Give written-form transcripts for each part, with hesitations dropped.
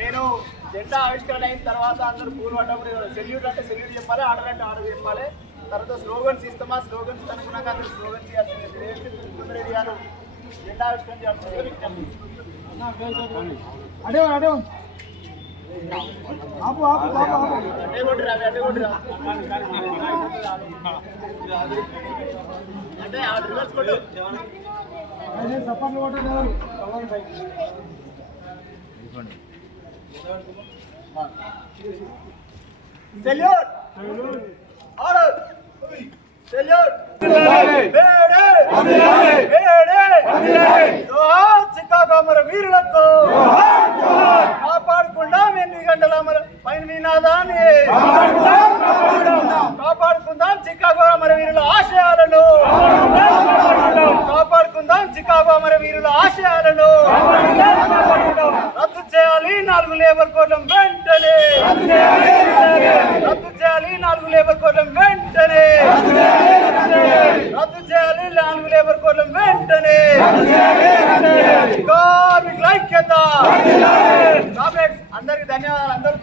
నేను జెండా ఆవిష్కరణ అయిన తర్వాత అందరూ పూలు పడ్డప్పుడు సెల్యూట్ అంటే సెల్యూట్ చెప్పాలి, ఆర్డర్ అంటే ఆర్డర్ చెప్పాలి. తర్వాత స్లోగన్స్ ఇస్తామా, స్లోగన్స్ అనుకున్నాక అందరూ స్లోగన్స్ ఇవ్వాల్సింది గారు జెండా ఆవిష్కరణ చేయాల్సింది. అంటే రివర్స్ కొట్టు సెల్యూట్ ఆర్డర్ సెల్యూట్ చికాగో అమర వీరులకు కాపాడుకుందాం 8 గంటల అమర పైన నినాదాన్ని కాపాడుకుందాం చికాగో అమర వీరుల ఆశయాలను కాపాడుకుందాం చికాగో అమర వీరుల ఆశయాలను రద్దు చేయాలి 4 లేబర్ కోడ్ల వెంటనే రద్దు చేయాలి 4 లేబర్ కోడ్ల వెంటనే రద్దు చేయాలి 4 లేబర్ కోడ్ల వెంటనే కార్మికుల ఐక్యత. అందరికి ధన్యవాదాలు. అందరూ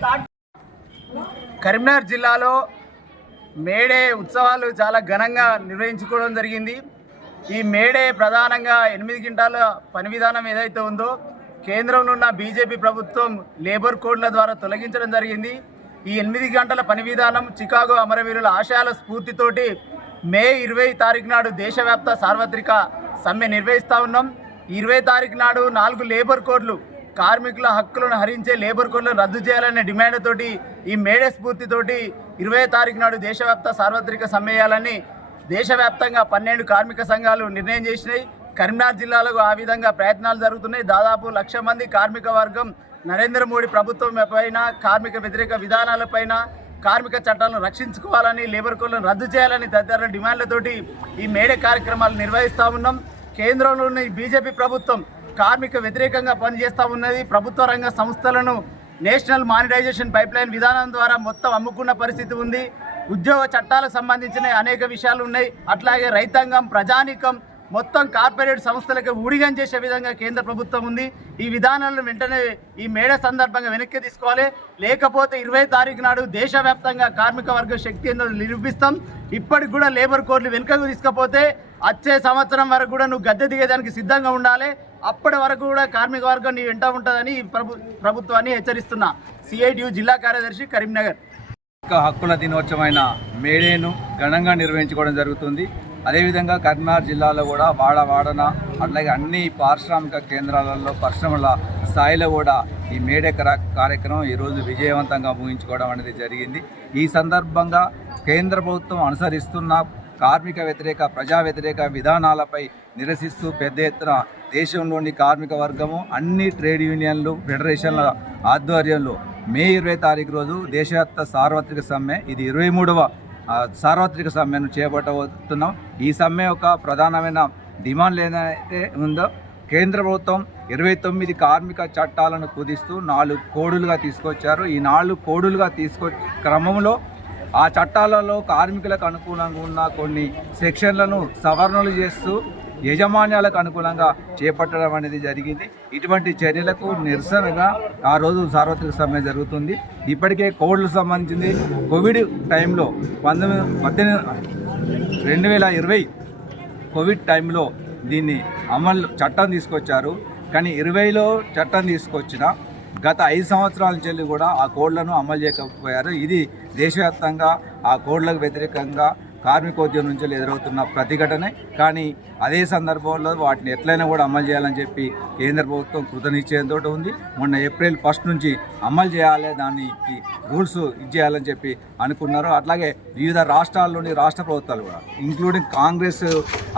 కరీంనగర్ జిల్లాలో మేడే ఉత్సవాలు చాలా ఘనంగా నిర్వహించుకోవడం జరిగింది. ఈ మేడే ప్రధానంగా 8 గంటల పని విధానం ఏదైతే ఉందో కేంద్రంలో ఉన్న బీజేపీ ప్రభుత్వం లేబర్ కోడ్ల ద్వారా తొలగించడం జరిగింది. ఈ 8 గంటల పని విధానం చికాగో అమరవీరుల ఆశయాల స్ఫూర్తితోటి మే 20 తారీఖు నాడు దేశవ్యాప్త సార్వత్రిక సమ్మె నిర్వహిస్తూ ఉన్నాం. 20 తారీఖు నాడు 4 లేబర్ కోడ్లు కార్మికుల హక్కులను హరించే లేబర్ కోడ్లను రద్దు చేయాలనే డిమాండ్ తోటి ఈ మేడే స్ఫూర్తితోటి 20 తారీఖు నాడు దేశవ్యాప్త సార్వత్రిక సమ్మె చేయాలని దేశవ్యాప్తంగా 12 కార్మిక సంఘాలు నిర్ణయం చేసినాయి. కరీంనగర్ జిల్లాలో ఆ విధంగా ప్రయత్నాలు జరుగుతున్నాయి. దాదాపు 1,00,000 మంది కార్మిక వర్గం నరేంద్ర మోడీ ప్రభుత్వం పైన, కార్మిక వ్యతిరేక విధానాలపైన, కార్మిక చట్టాలను రక్షించుకోవాలని, లేబర్ కోడ్లను రద్దు చేయాలని తదితర డిమాండ్లతోటి ఈ మేడే కార్యక్రమాలు నిర్వహిస్తూ ఉన్నాం. కేంద్రంలోని బీజేపీ ప్రభుత్వం కార్మిక వ్యతిరేకంగా పనిచేస్తూ ఉన్నది. ప్రభుత్వ రంగ సంస్థలను నేషనల్ మానిటైజేషన్ పైప్లైన్ విధానం ద్వారా మొత్తం అమ్ముకున్న పరిస్థితి ఉంది. ఉద్యోగ చట్టాలకు సంబంధించిన అనేక విషయాలు ఉన్నాయి. అట్లాగే రైతాంగం, ప్రజానీకం మొత్తం కార్పొరేట్ సంస్థలకు ఊడిగం చేసే విధంగా కేంద్ర ప్రభుత్వం ఉంది. ఈ విధానాలను వెంటనే ఈ మేడే సందర్భంగా వెనక్కి తీసుకోవాలి. లేకపోతే 20 తారీఖు నాడు దేశవ్యాప్తంగా కార్మిక వర్గ శక్తి ఏందో నిరూపిస్తాం. ఇప్పటికి కూడా లేబర్ కోడ్లు వెనుకకు తీసుకపోతే వచ్చే సంవత్సరం వరకు కూడా నువ్వు గద్దె దిగేదానికి సిద్ధంగా ఉండాలి. అప్పటి వరకు కూడా కార్మిక వర్గం నీ వెంట ఉంటుందని ప్రభుత్వాన్ని హెచ్చరిస్తున్నా. సిఐటియు జిల్లా కార్యదర్శి, కరీంనగర్. హక్కుల దినోత్సవమైన మేడేను ఘనంగా నిర్వహించుకోవడం జరుగుతుంది. అదేవిధంగా కరీంనగర్ జిల్లాలో కూడా వాడన అట్లాగే అన్ని పారిశ్రామిక కేంద్రాలలో, పరిశ్రమల స్థాయిలో కూడా ఈ మేడే కార్యక్రమం ఈరోజు విజయవంతంగా ముగించుకోవడం అనేది జరిగింది. ఈ సందర్భంగా కేంద్ర ప్రభుత్వం అనుసరిస్తున్న కార్మిక వ్యతిరేక, ప్రజా వ్యతిరేక విధానాలపై నిరసిస్తూ పెద్ద ఎత్తున దేశంలోని కార్మిక వర్గము, అన్ని ట్రేడ్ యూనియన్లు, ఫెడరేషన్ల ఆధ్వర్యంలో మే 20 తారీఖు రోజు దేశవ్యాప్త సార్వత్రిక సమ్మె, ఇది 23వ సార్వత్రిక సమ్మెను చేపట్టబోతున్నాం. ఈ సమ్మె యొక్క ప్రధానమైన డిమాండ్ ఏదైతే ఉందో, కేంద్ర ప్రభుత్వం 29 కార్మిక చట్టాలను కుదిస్తూ 4 కోడులుగా తీసుకొచ్చారు. ఈ 4 కోడులుగా క్రమంలో ఆ చట్టాలలో కార్మికులకు అనుకూలంగా ఉన్న కొన్ని సెక్షన్లను సవరణలు చేస్తూ యజమాన్యాలకు అనుకూలంగా చేపట్టడం అనేది జరిగింది. ఇటువంటి చర్యలకు నిరసనగా ఆ రోజు సార్వత్రిక సమ్మె జరుగుతుంది. ఇప్పటికే కోడ్లకు సంబంధించింది కోవిడ్ టైంలో 2020 కోవిడ్ టైంలో దీన్ని చట్టం తీసుకొచ్చారు. కానీ 20లో చట్టం తీసుకొచ్చిన గత 5 సంవత్సరాల నుంచి కూడా ఆ కోడ్లను అమలు చేయకపోయారు. ఇది దేశవ్యాప్తంగా ఆ కోడ్లకు వ్యతిరేకంగా కార్మికోద్యమం నుంచి ఎదురవుతున్న ప్రతిఘటనే. కానీ అదే సందర్భంలో వాటిని ఎట్లయినా కూడా అమలు చేయాలని చెప్పి కేంద్ర ప్రభుత్వం కృతనిశ్చయంతో ఉంది. మొన్న ఏప్రిల్ 1 నుంచి అమలు చేయాలి, దానికి రూల్స్ ఇచ్చేయాలని చెప్పి అనుకున్నారు. అట్లాగే వివిధ రాష్ట్రాల్లోని రాష్ట్ర ప్రభుత్వాలు కూడా, ఇంక్లూడింగ్ కాంగ్రెస్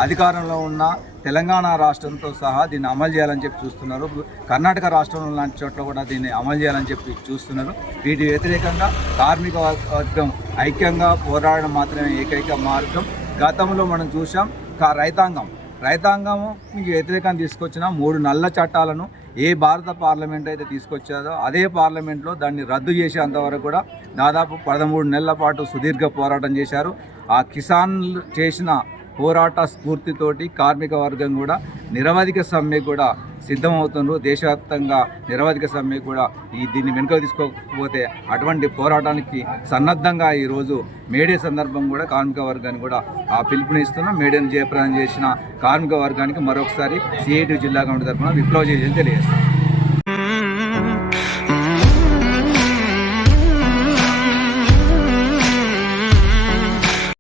అధికారంలో ఉన్న తెలంగాణ రాష్ట్రంతో సహా దీన్ని అమలు చేయాలని చెప్పి చూస్తున్నారు. కర్ణాటక రాష్ట్రంలో లాంటి చోట్ల కూడా దీన్ని అమలు చేయాలని చెప్పి చూస్తున్నారు. వీటి వ్యతిరేకంగా కార్మిక వర్గం ఐక్యంగా పోరాడడం మాత్రమే ఏకైక మార్గం. గతంలో మనం చూసాం, రైతాంగం వ్యతిరేకంగా తీసుకొచ్చిన 3 నల్ల చట్టాలను ఏ భారత పార్లమెంట్ అయితే తీసుకొచ్చారో అదే పార్లమెంట్లో దాన్ని రద్దు చేసేంతవరకు కూడా దాదాపు 13 నెలల పాటు సుదీర్ఘ పోరాటం చేశారు. ఆ కిసాన్లు చేసిన పోరాట స్ఫూర్తితోటి కార్మిక వర్గం కూడా నిరవధిక సమ్మె కూడా సిద్ధమవుతున్నారు. దేశవ్యాప్తంగా నిరవధిక సమ్మె కూడా దీన్ని వెనుక తీసుకోకపోతే అటువంటి పోరాటానికి సన్నద్ధంగా ఈరోజు మేడే సందర్భం కూడా కార్మిక వర్గాన్ని కూడా పిలుపునిస్తున్నాం. మేడేను జయప్రదం చేసిన కార్మిక వర్గానికి మరొకసారి సిఐటి జిల్లా కమిటీ తరఫున విప్లవ జయజయం తెలియజేస్తాం.